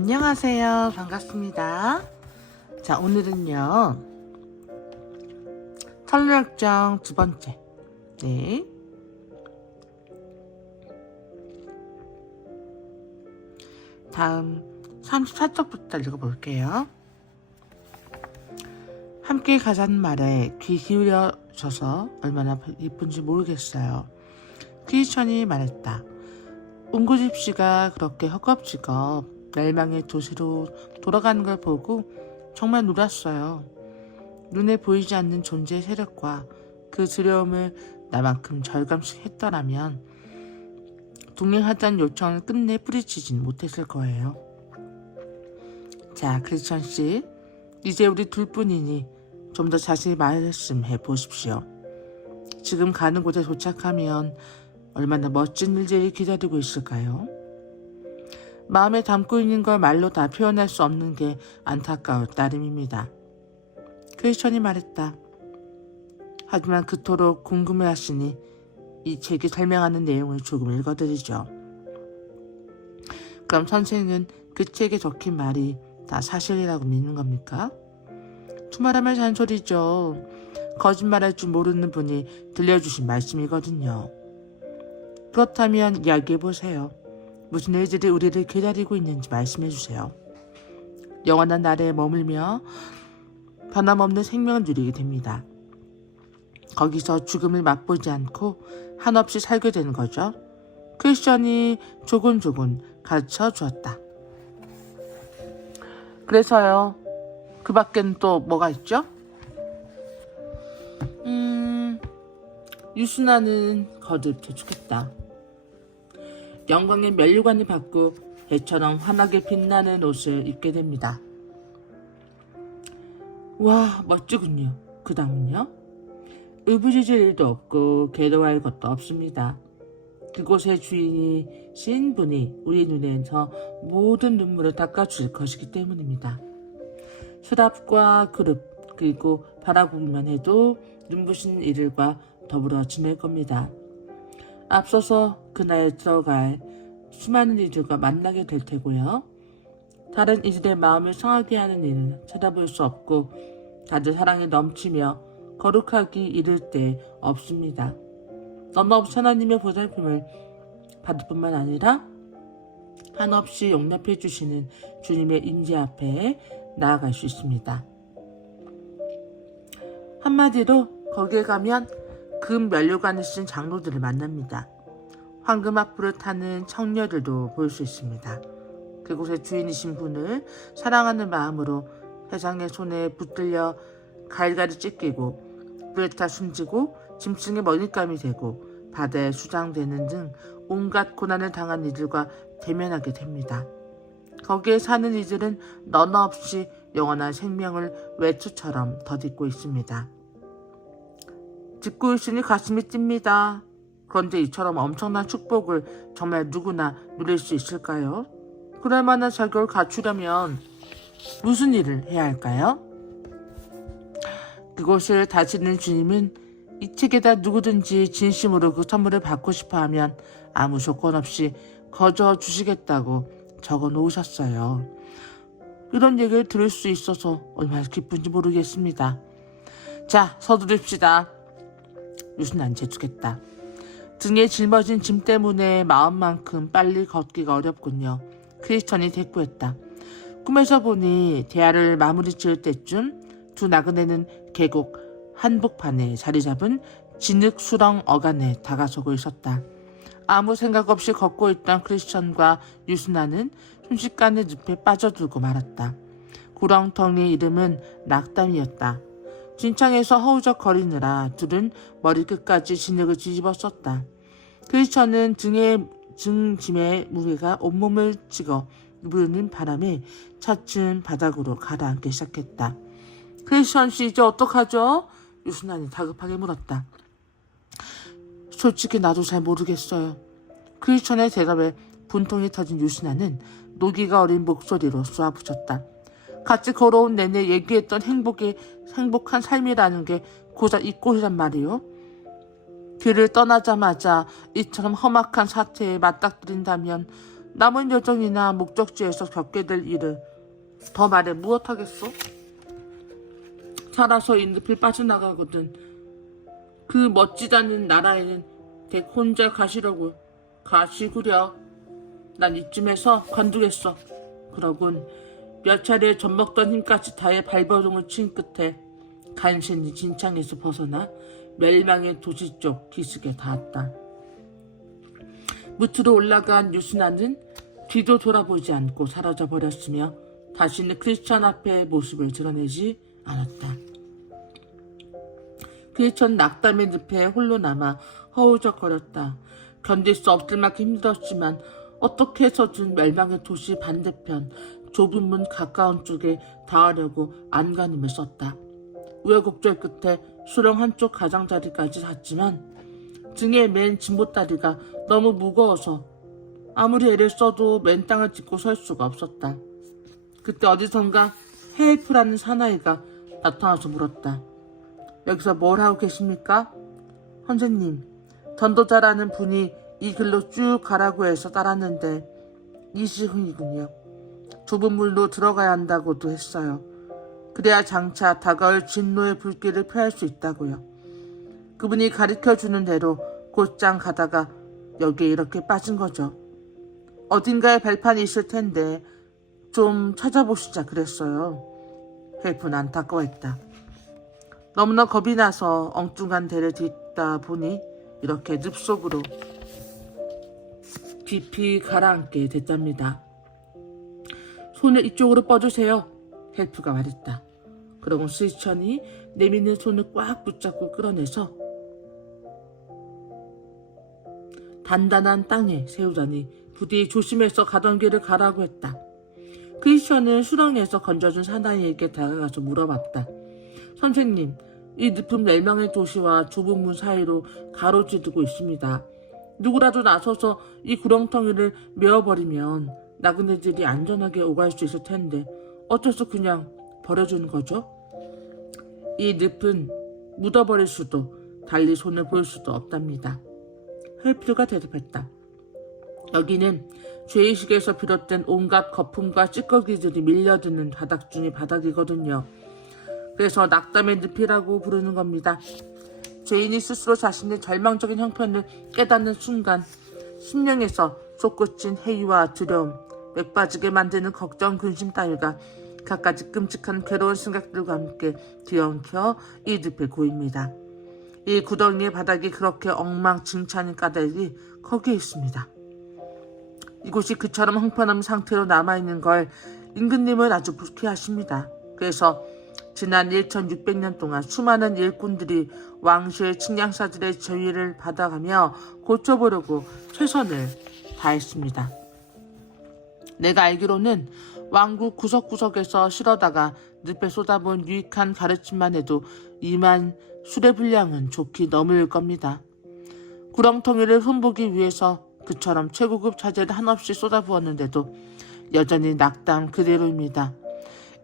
안녕하세요. 반갑습니다. 자, 오늘은요. 천리역정 두 번째. 네. 다음 34쪽부터 읽어볼게요. 함께 가자는 말에 귀 기울여져서 얼마나 예쁜지 모르겠어요. 크리스천이 말했다. 옹고집시가 그렇게 허겁지겁 멸망의 도시로 돌아가는 걸 보고 정말 놀랐어요. 눈에 보이지 않는 존재의 세력과 그 두려움을 나만큼 절감씩 했더라면 동행하자는 요청을 끝내 뿌리치진 못했을 거예요. 자, 크리스천 씨, 이제 우리 둘뿐이니 좀 더 자세히 말씀해 보십시오. 지금 가는 곳에 도착하면 얼마나 멋진 일들이 기다리고 있을까요? 마음에 담고 있는 걸 말로 다 표현할 수 없는 게 안타까울 따름입니다. 크리스천이 말했다. 하지만 그토록 궁금해하시니 이 책이 설명하는 내용을 조금 읽어드리죠. 그럼 선생은 그 책에 적힌 말이 다 사실이라고 믿는 겁니까? 투말하면 잔소리죠. 거짓말할 줄 모르는 분이 들려주신 말씀이거든요. 그렇다면 이야기해보세요. 무슨 일들이 우리를 기다리고 있는지 말씀해주세요. 영원한 나라에 머물며 변함없는 생명을 누리게 됩니다. 거기서 죽음을 맛보지 않고 한없이 살게 되는 거죠. 크리스천이 조곤조곤 가르쳐 주었다. 그래서요. 그 밖에는 또 뭐가 있죠? 유순아는 거듭 재촉했다. 영광의 면류관을 받고 해처럼 환하게 빛나는 옷을 입게 됩니다. 와, 멋지군요. 그 다음은요? 으부짖을 일도 없고 괴로워할 것도 없습니다. 그곳의 주인이신 분이 우리 눈에서 모든 눈물을 닦아줄 것이기 때문입니다. 수답과 그룹 그리고 바라보기만 해도 눈부신 이들과 더불어 지낼 겁니다. 앞서서 그날 들어갈 수많은 이들과 만나게 될 테고요. 다른 이들의 마음을 상하게 하는 일은 찾아볼 수 없고 다들 사랑에 넘치며 거룩하기 이를 데 없습니다. 넘없이 하나님의 보살핌을 받을 뿐만 아니라 한없이 용납해 주시는 주님의 임재 앞에 나아갈 수 있습니다. 한마디로 거기에 가면 금 면류관을 쓴 장로들을 만납니다. 황금 앞불을 타는 청녀들도 볼 수 있습니다. 그곳의 주인이신 분을 사랑하는 마음으로 회장의 손에 붙들려 갈갈이 찢기고 불에 타 숨지고 짐승의 먹잇감이 되고 바다에 수장되는 등 온갖 고난을 당한 이들과 대면하게 됩니다. 거기에 사는 이들은 너나 없이 영원한 생명을 외투처럼 덧입고 있습니다. 듣고 있으니 가슴이 뜁니다. 그런데 이처럼 엄청난 축복을 정말 누구나 누릴 수 있을까요? 그럴 만한 자격을 갖추려면 무슨 일을 해야 할까요? 그곳을 다스리는 주님은 이 책에다 누구든지 진심으로 그 선물을 받고 싶어하면 아무 조건 없이 거저 주시겠다고 적어 놓으셨어요. 이런 얘기를 들을 수 있어서 얼마나 기쁜지 모르겠습니다. 자, 서두릅시다. 유순아는 재촉했다. 등에 짊어진 짐 때문에 마음만큼 빨리 걷기가 어렵군요. 크리스천이 대꾸했다. 꿈에서 보니 대화를 마무리 지을 때쯤 두 나그네는 계곡 한복판에 자리 잡은 진흙 수렁 어간에 다가서고 있었다. 아무 생각 없이 걷고 있던 크리스천과 유순아는 순식간에 늪에 빠져들고 말았다. 구렁텅이의 이름은 낙담이었다. 진창에서 허우적거리느라 둘은 머리끝까지 진흙을 뒤집어 썼다. 크리스천은 등짐의 무게가 온몸을 찍어 부르는 바람에 차츰 바닥으로 가라앉기 시작했다. 크리스천 씨, 이제 어떡하죠? 유순아는 다급하게 물었다. 솔직히 나도 잘 모르겠어요. 크리스천의 대답에 분통이 터진 유순아는 노기가 어린 목소리로 쏘아붙였다. 같이 걸어온 내내 얘기했던 행복한 삶이라는 게 고작 이꼴이란 말이요. 길을 떠나자마자 이처럼 험악한 사태에 맞닥뜨린다면 남은 여정이나 목적지에서 겪게 될 일을 더 말해 무엇하겠소? 살아서 이 늪을 빠져나가거든 그 멋지다는 나라에는 댁 혼자 가시구려. 난 이쯤에서 관두겠어. 그러곤 몇 차례 젖먹던 힘까지 다해 발버둥을 친 끝에 간신히 진창에서 벗어나 멸망의 도시 쪽 기슭에 닿았다. 무트로 올라간 유순아는 뒤도 돌아보지 않고 사라져버렸으며 다시는 크리스천 앞에 모습을 드러내지 않았다. 크리스천 낙담의 늪에 홀로 남아 허우적거렸다. 견딜 수 없을 만큼 힘들었지만 어떻게 해서든 멸망의 도시 반대편 좁은 문 가까운 쪽에 닿으려고 안간힘을 썼다. 우여곡절 끝에 수렁 한쪽 가장자리까지 닿지만 등에 맨 진보다리가 너무 무거워서 아무리 애를 써도 맨 땅을 짚고 설 수가 없었다. 그때 어디선가 헬프라는 사나이가 나타나서 물었다. 여기서 뭘 하고 계십니까? 선생님, 전도자라는 분이 이 길로 쭉 가라고 해서 따랐는데 이시흥이군요. 좁은 물로 들어가야 한다고도 했어요. 그래야 장차 다가올 진노의 불길을 피할 수 있다고요. 그분이 가르쳐주는 대로 곧장 가다가 여기에 이렇게 빠진 거죠. 어딘가에 발판이 있을 텐데 좀 찾아보시자 그랬어요. 헬프는 안타까워했다. 너무나 겁이 나서 엉뚱한 데를 딛다 보니 이렇게 늪속으로 깊이 가라앉게 됐답니다. 손을 이쪽으로 뻗으세요. 헬프가 말했다. 그러고 스위천이 내미는 손을 꽉 붙잡고 끌어내서 단단한 땅에 세우더니 부디 조심해서 가던 길을 가라고 했다. 크리스천은 수렁에서 건져준 사나이에게 다가가서 물어봤다. 선생님, 이 늪은 멸망의 도시와 좁은 문 사이로 가로지르고 있습니다. 누구라도 나서서 이 구렁텅이를 메워버리면 나그네들이 안전하게 오갈 수 있을 텐데 어째서 그냥 버려주는 거죠? 이 늪은 묻어버릴 수도 달리 손을 볼 수도 없답니다. 헬프가 대답했다. 여기는 죄의식에서 비롯된 온갖 거품과 찌꺼기들이 밀려드는 바닥 중의 바닥이거든요. 그래서 낙담의 늪이라고 부르는 겁니다. 죄인이 스스로 자신의 절망적인 형편을 깨닫는 순간 심령에서 솟구친 해이와 두려움, 맥빠지게 만드는 걱정, 근심 따위가 갖가지 끔찍한 괴로운 생각들과 함께 뒤엉켜 이 늪에 고입니다. 이 구덩이의 바닥이 그렇게 엉망진창인 까닭이 거기에 있습니다. 이곳이 그처럼 형편없는 상태로 남아있는 걸 임금님은 아주 불쾌하십니다. 그래서 지난 1600년 동안 수많은 일꾼들이 왕실의 측량사들의 제의를 받아가며 고쳐보려고 최선을 다했습니다. 내가 알기로는 왕국 구석구석에서 실어다가 늪에 쏟아본 유익한 가르침만 해도 2만 수레분량은 좋게 넘을 겁니다. 구렁텅이를 흠보기 위해서 그처럼 최고급 자재를 한없이 쏟아부었는데도 여전히 낙담 그대로입니다.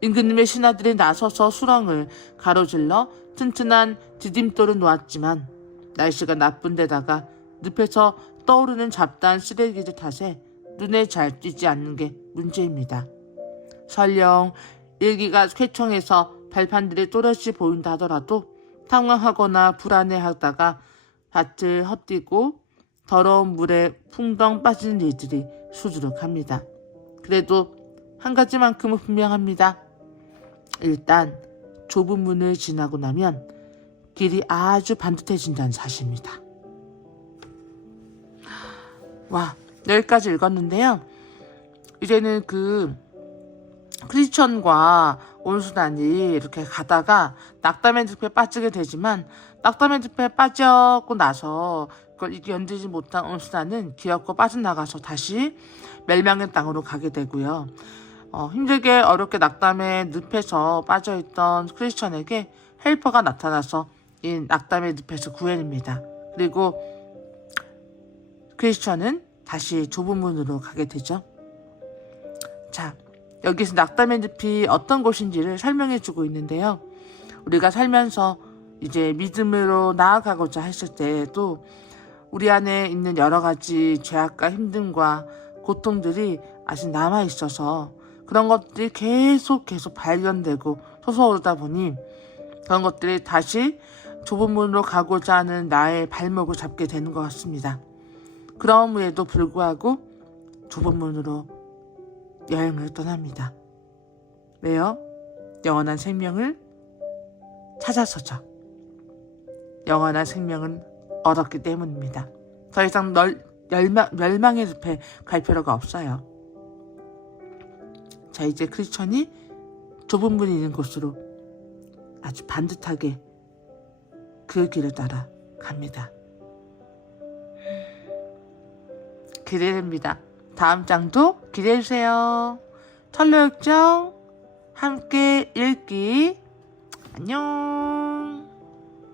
임금님의 신하들이 나서서 수렁을 가로질러 튼튼한 디딤돌을 놓았지만 날씨가 나쁜 데다가 늪에서 떠오르는 잡다한 쓰레기들 탓에 눈에 잘 띄지 않는 게 문제입니다. 설령 일기가 쾌청해서 발판들이 또렷이 보인다 하더라도 당황하거나 불안해하다가 밭을 헛디고 더러운 물에 풍덩 빠지는 일들이 수두룩합니다. 그래도 한 가지만큼은 분명합니다. 일단 좁은 문을 지나고 나면 길이 아주 반듯해진다는 사실입니다. 와, 여기까지 읽었는데요. 이제는 그 크리스천과 온순한이 이렇게 가다가 낙담의 늪에 빠지게 되지만 낙담의 늪에 빠졌고 나서 그걸 견디지 못한 온순한은 기어코 빠져나가서 다시 멸망의 땅으로 가게 되고요. 힘들게 어렵게 낙담의 늪에서 빠져있던 크리스천에게 헬퍼가 나타나서 이 낙담의 늪에서 구해냅니다. 그리고 크리스천은 다시 좁은 문으로 가게 되죠. 자, 여기서 낙담의 늪이 어떤 곳인지를 설명해주고 있는데요. 우리가 살면서 이제 믿음으로 나아가고자 했을 때에도 우리 안에 있는 여러 가지 죄악과 힘듦과 고통들이 아직 남아있어서 그런 것들이 계속 발견되고 솟아오르다 보니 그런 것들이 다시 좁은 문으로 가고자 하는 나의 발목을 잡게 되는 것 같습니다. 그럼에도 불구하고 좁은 문으로 여행을 떠납니다. 왜요? 영원한 생명을 찾아서죠. 영원한 생명은 얻었기 때문입니다. 더 이상 멸망의 늪에 갈 필요가 없어요. 자, 이제 크리스천이 좁은 문이 있는 곳으로 아주 반듯하게 그 길을 따라 갑니다. 기대됩니다. 다음 장도 기대해주세요. 철로역정 함께 읽기. 안녕.